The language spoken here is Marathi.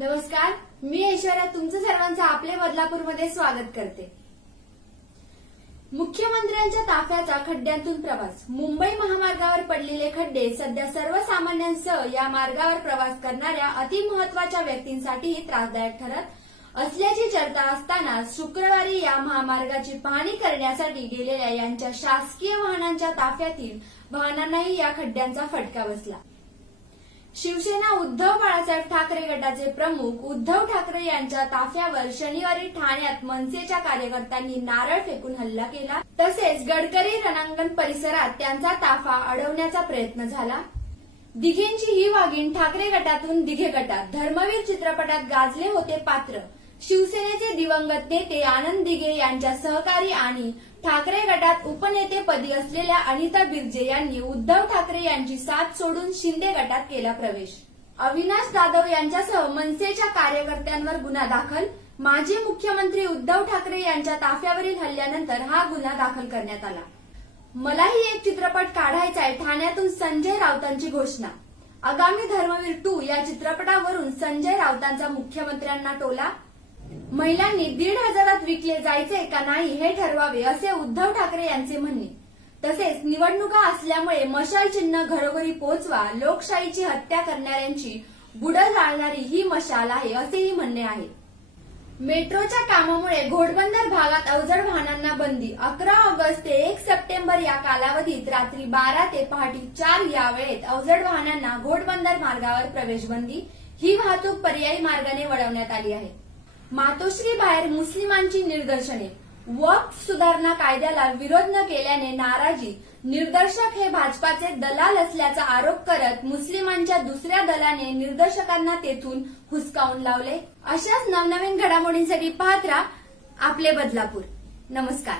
नमस्कार, मी ऐश्वर्या तुमचं सर्वांचं आपले बदलापूरमध्ये स्वागत करते। मुख्यमंत्र्यांच्या ताफ्याचा खड्ड्यांतून प्रवास। मुंबई महामार्गावर पडलेले खड्डे सध्या सर्वसामान्यांसह या मार्गावर प्रवास करणाऱ्या अतिमहत्वाच्या व्यक्तींसाठीही त्रासदायक ठरत असल्याची चर्चा असताना शुक्रवारी या महामार्गाची पाहणी करण्यासाठी गेलेल्या यांच्या शासकीय वाहनांच्या ताफ्यातील वाहनांनाही या खड्ड्यांचा फटका बसला। शिवसेना उद्धव बाळासाहेब ठाकरे गटाचे प्रमुख उद्धव ठाकरे यांच्या ताफ्यावर शनिवारी ठाण्यात मनसेच्या कार्यकर्त्यांनी नारळ फेकून हल्ला केला। तसेच गडकरी रणांगण परिसरात त्यांचा ताफा अडवण्याचा प्रयत्न झाला। दिघेंची ही वाघीण ठाकरे गटातून दिघे गटात धर्मवीर चित्रपटात गाजले होते पात्र। शिवसेनेचे दिवंगत नेते आनंद दिघे यांच्या सहकारी आणि ठाकरे गटात उपनेतेपदी असलेल्या अनिता बिर्जे यांनी उद्धव ठाकरे यांची साथ सोडून शिंदे गटात केला प्रवेश। अविनाश जाधव यांच्यासह मनसेच्या कार्यकर्त्यांवर गुन्हा दाखल। माजी मुख्यमंत्री उद्धव ठाकरे यांच्या ताफ्यावरील हल्ल्यानंतर हा गुन्हा दाखल करण्यात आला। मलाही एक चित्रपट काढायचाय, ठाण्यातून संजय राऊतांची घोषणा। आगामी धर्मवीर 2 या चित्रपटावरून संजय राऊतांचा मुख्यमंत्र्यांना टोला। महिलांनी 1,500 विकले जायचे का नाही हे ठरवावे असे उद्धव ठाकरे यांचे म्हणणे। तसेच निवडणुका असल्यामुळे मशाल चिन्ह घरोघरी पोहोचवा, लोकशाहीची हत्या करणाऱ्यांची बुडं जाळणारी ही मशाल आहे असेही म्हणणे आहे। मेट्रोच्या कामामुळे घोडबंदर भागात अवजड वाहनांना बंदी। 11 ऑगस्ट ते 1 सप्टेंबर या कालावधीत रात्री 12 ते पहाटे 4 या वेळेत अवजड वाहनांना घोडबंदर मार्गावर प्रवेश बंदी। ही वाहतूक पर्यायी मार्गाने वळवण्यात आली आहे। मातोश्री बाहेर मुस्लिमांची निदर्शने। वक्फ सुधारणा कायद्याला विरोध न केल्याने नाराजी। निदर्शक हे भाजपाचे दलाल असल्याचा आरोप करत मुस्लिमांच्या दुसऱ्या दलाने निदर्शकांना तेथून हुसकावून लावले। अशाच नवनवीन घडामोडींसाठी पाहत राहा आपले बदलापूर। नमस्कार।